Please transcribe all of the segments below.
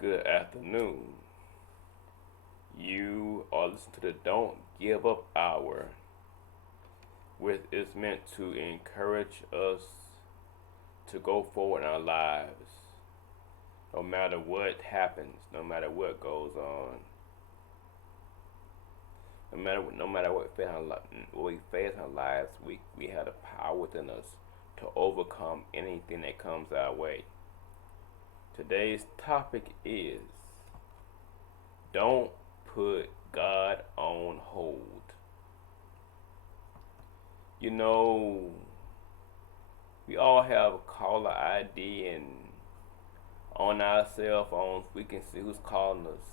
Good afternoon. You are listening to the Don't Give Up Hour, which is meant to encourage us to go forward in our lives, no matter what happens, no matter what goes on, no matter what we face in our lives. We have the power within us to overcome anything that comes our way. Today's topic is don't put God on hold. You know, we all have a caller ID, and on our cell phones we can see who's calling us.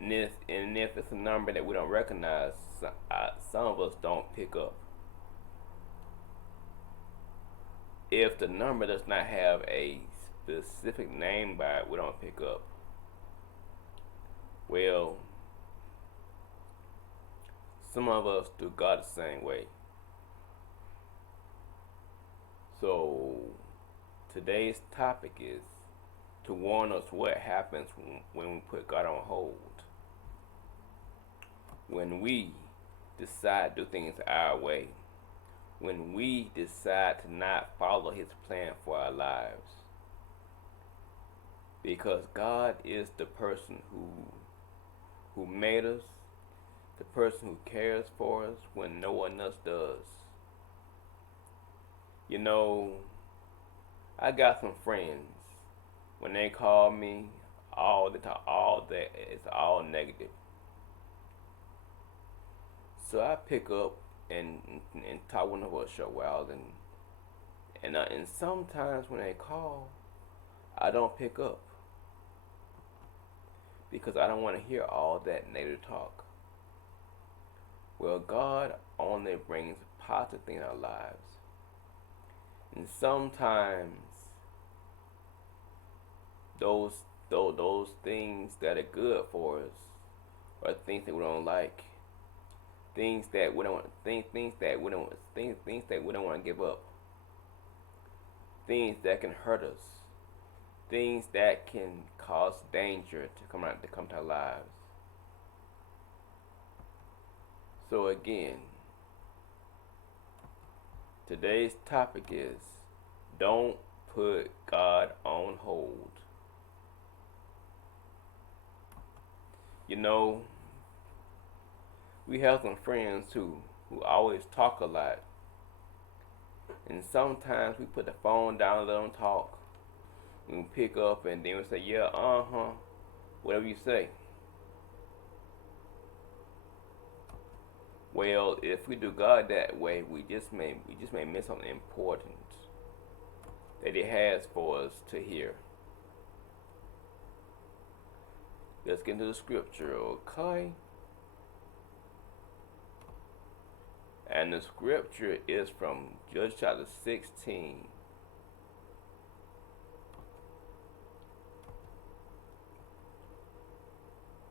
And if it's a number that we don't recognize, some of us don't pick up. If the number does not have a specific name by it, we don't pick up. Well, some of us do God the same way. So today's topic is to warn us what happens when we put God on hold. When we decide to do things our way. When we decide to not follow His plan for our lives. Because God is the person who made us, the person who cares for us when no one else does. You know, I got some friends. When they call me, all the time, all that it's all negative. So I pick up and talk with them for a short while, and sometimes when they call, I don't pick up because I don't want to hear all that negative talk. Well, God only brings positive things in our lives, and sometimes those those things that are good for us are things that we don't like, things that we don't things that we don't things that we don't want to give up, things that can hurt us, things that can cause danger to come to our lives. So again, today's topic is don't put God on hold. You know, we have some friends who always talk a lot, and sometimes we put the phone down and let them talk. We pick up and then we say, yeah, whatever you say. Well, if we do God that way, we just may miss something important that He has for us to hear. Let's get into the scripture, okay? And the scripture is from Judges chapter 16.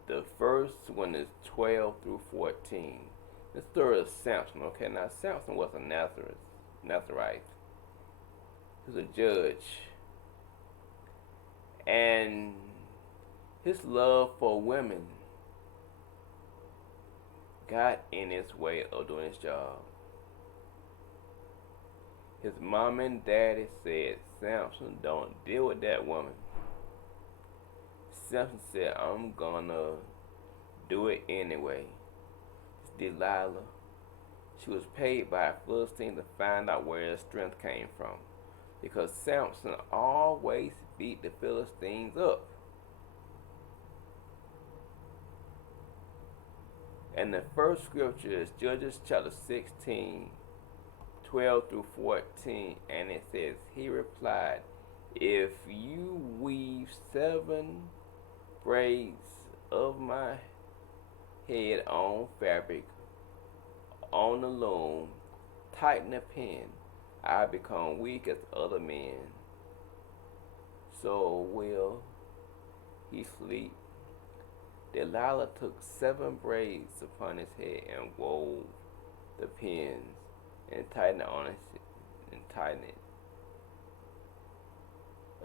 The first one is 12 through 14. The story of Samson. Okay, now Samson was a Nazarite. He was a judge. And his love for women got in his way of doing his job. His mom and daddy said, Samson, don't deal with that woman. Samson said, I'm gonna do it anyway. It's Delilah. She was paid by a Philistine to find out where his strength came from. Because Samson always beat the Philistines up. And the first scripture is Judges chapter 16, 12 through 14. And it says, he replied, if you weave 7 braids of my head on fabric, on the loom, tighten the pin, I become weak as other men. So will he sleep? Delilah took 7 braids upon his head and wove the pins and tightened it.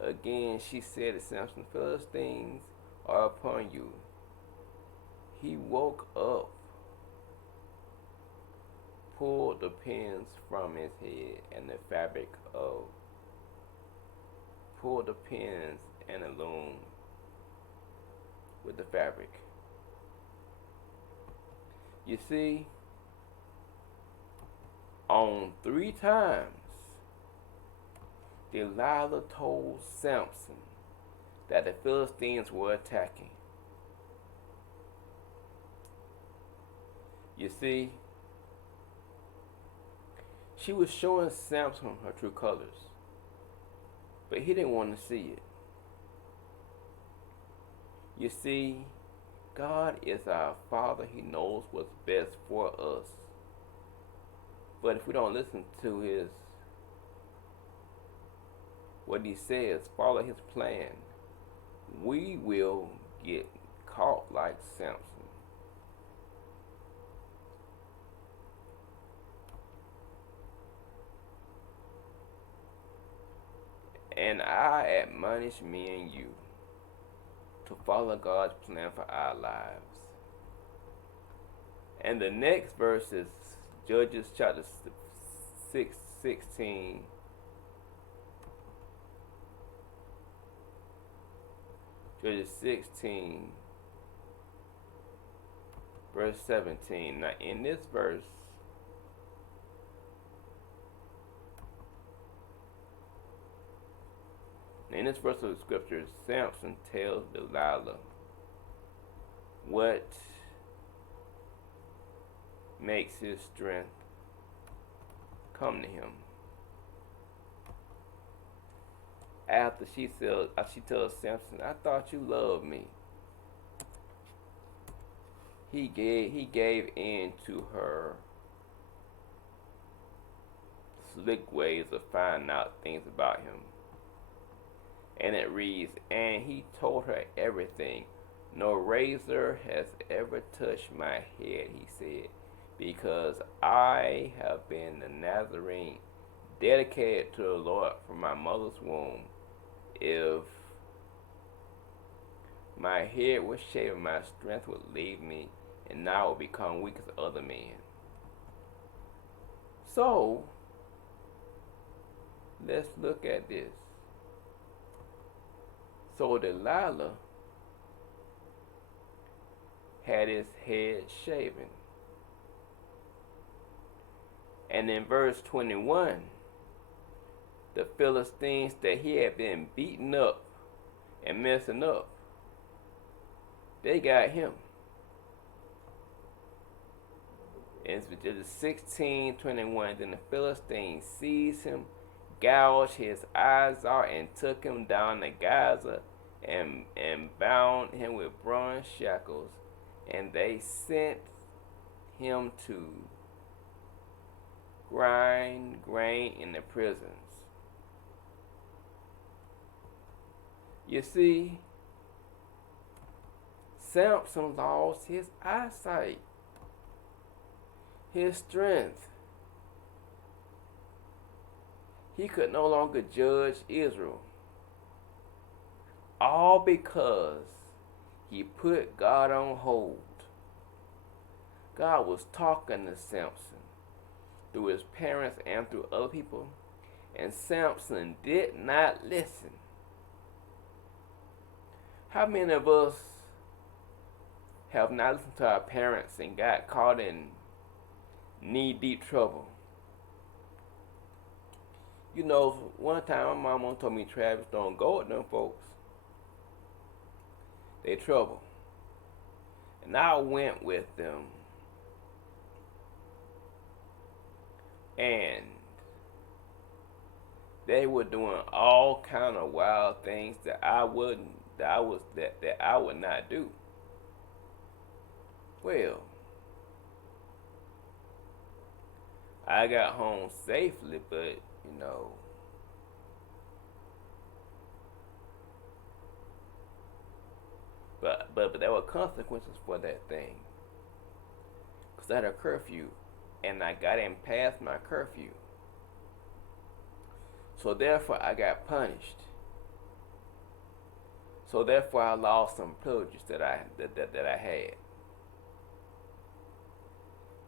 Again she said to Samson, Philistines are upon you. He woke up, pulled the pins from his head and the fabric of, pulled the pins and the loom with the fabric. You see, on 3 times, Delilah told Samson that the Philistines were attacking. You see, she was showing Samson her true colors, but he didn't want to see it. You see, God is our Father. He knows what's best for us. But if we don't listen to what he says, follow his plan, we will get caught like Samson. And I admonish me and you to follow God's plan for our lives. And the next verse is Judges chapter 16. Judges 16, verse 17. Now in this verse, of the scripture, Samson tells Delilah what makes his strength come to him. After she tells Samson, I thought you loved me. He gave in to her slick ways of finding out things about him. And it reads, and he told her everything. No razor has ever touched my head, he said, because I have been the Nazarene, dedicated to the Lord from my mother's womb. If my head was shaven, my strength would leave me, and now I would become weak as other men. So, let's look at this. So Delilah had his head shaven. And in verse 21, the Philistines that he had been beating up and messing up, they got him. In Judges 16:21, then the Philistines seized him, gouged his eyes out, and took him down to Gaza and bound him with bronze shackles, and they sent him to grind grain in the prisons. You see, Samson lost his eyesight, his strength. He could no longer judge Israel. All because he put God on hold. God was talking to Samson through his parents and through other people, and Samson did not listen. How many of us have not listened to our parents and got caught in knee-deep trouble? You know, one time my mama told me, Travis, don't go with them folks. They trouble. And I went with them. And they were doing all kind of wild things that I would not do. Well, I got home safely, but you know, but there were consequences for that thing. Cause I had a curfew, and I got in past my curfew. So therefore, I got punished. So therefore, I lost some privileges that I had.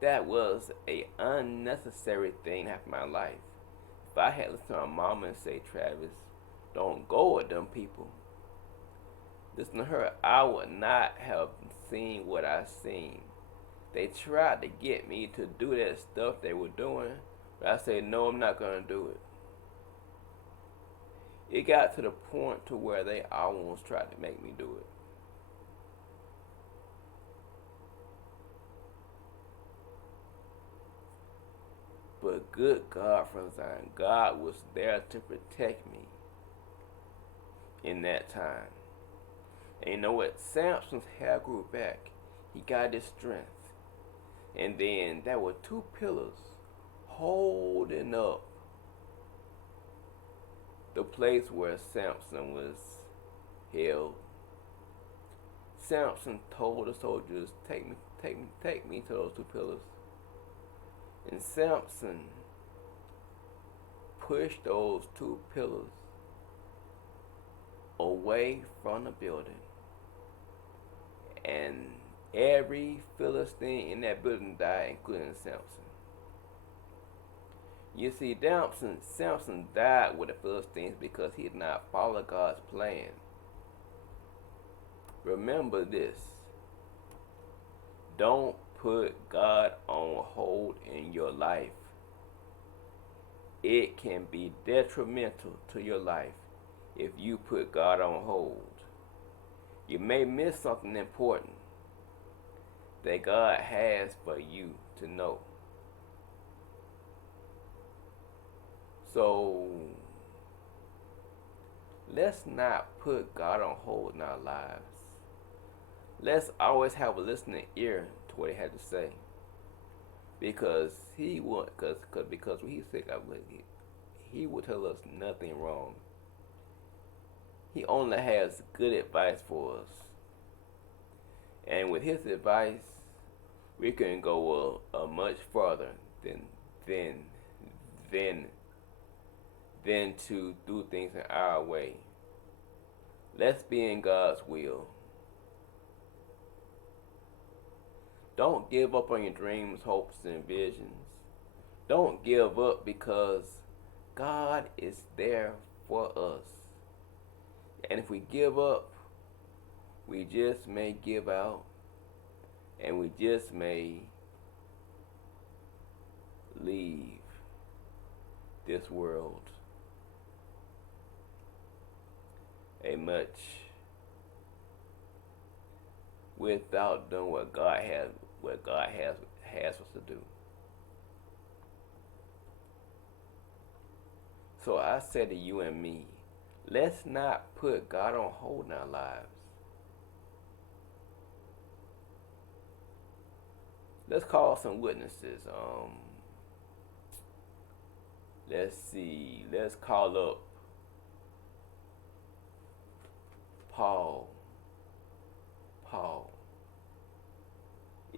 That was a unnecessary thing to happen in my life. If I had listened to my mama and say, Travis, don't go with them people. Listen to her, I would not have seen what I seen. They tried to get me to do that stuff they were doing, but I said, no, I'm not gonna do it. It got to the point to where they almost tried to make me do it. But good God from Zion, God was there to protect me in that time. And you know what? Samson's hair grew back. He got his strength. And then there were two pillars holding up the place where Samson was held. Samson told the soldiers, take me to those two pillars. And Samson pushed those two pillars away from the building. And every Philistine in that building died, including Samson. You see, Samson died with the Philistines because he did not follow God's plan. Remember this. Don't put God on hold in your life. It can be detrimental to your life if you put God on hold. You may miss something important that God has for you to know. So let's not put God on hold in our lives. Let's always have a listening ear to what He had to say, because He will, because when He said God, He will tell us nothing wrong. He only has good advice for us, and with His advice, we can go a much farther than to do things in our way. Let's be in God's will. Don't give up on your dreams, hopes, and visions. Don't give up, because God is there for us. And if we give up, we just may give out, and we just may leave this world without doing what God has us to do. So I say to you and me, let's not put God on hold in our lives. Let's call some witnesses. Let's see. Let's call up Paul.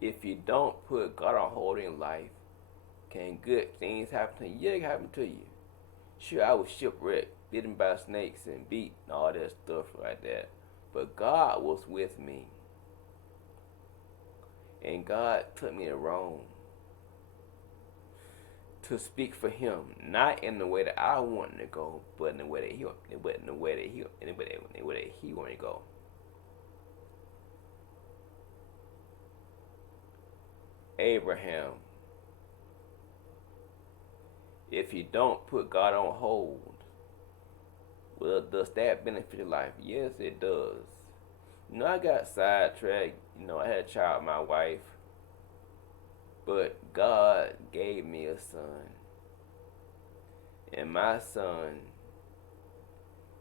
If you don't put God on hold in life, can good things happen to you? Yeah, it can happen to you. Sure, I was shipwrecked, bitten by snakes, and beat, and all that stuff like that. But God was with me. And God took me to Rome to speak for Him, not in the way that I wanted to go, but in the way that He wanted to go. Abraham, if you don't put God on hold, well, does that benefit your life? Yes, it does. I got sidetracked. I had a child with my wife, but God gave me a son, and my son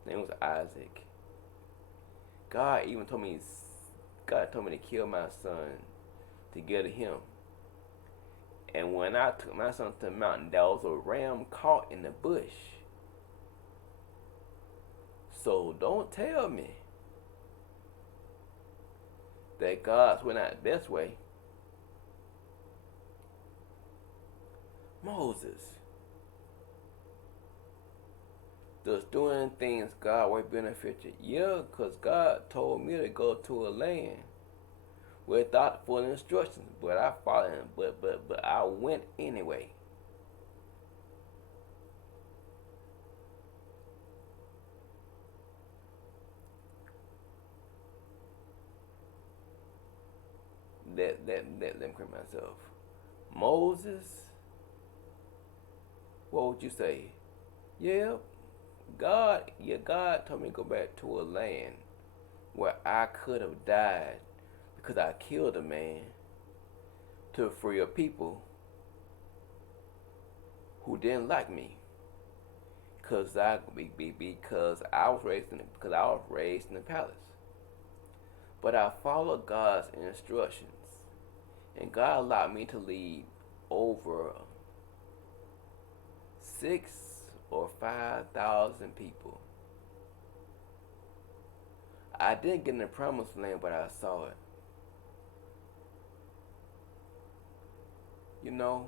name was Isaac. God told me to kill my son to get to him. And when I took my son to the mountain, there was a ram caught in the bush. So don't tell me that God's way not the best way. Moses, Does doing things God way benefit you? Yeah, because God told me to go to a land without full instructions, but I followed him, but I went anyway. Let me correct myself. Moses, what would you say? Yeah, God told me to go back to a land where I could have died because I killed a man to free a people who didn't like me. Because I was raised in the palace. But I followed God's instructions, and God allowed me to lead over 6 or 5 thousand people. I didn't get in the promised land, but I saw it. You know,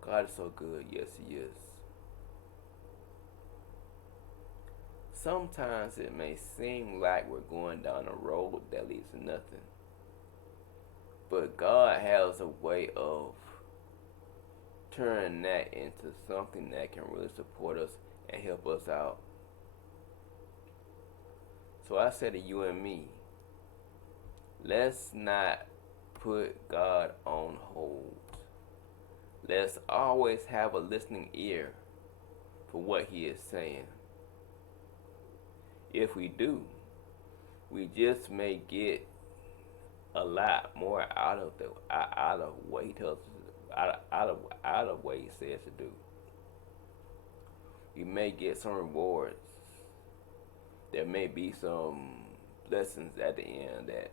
God is so good. Yes, He is. Sometimes it may seem like we're going down a road that leads to nothing, but God has a way of turning that into something that can really support us and help us out. So I say to you and me, let's not put God on hold. Let's always have a listening ear for what He is saying. If we do, we just may get a lot more out of what He tells us, out of what He says to do. We may get some rewards. There may be some blessings at the end of that.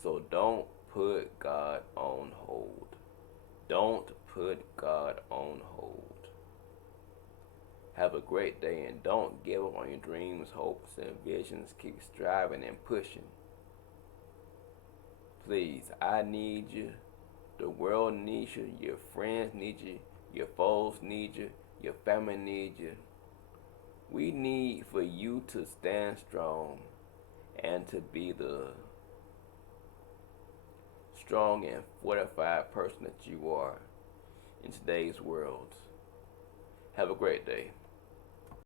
So don't put God on hold. Don't put God on hold. Have a great day and don't give up on your dreams, hopes, and visions. Keep striving and pushing. Please, I need you. The world needs you. Your friends need you. Your foes need you. Your family needs you. We need for you to stand strong and to be the strong and fortified person that you are in today's world. Have a great day.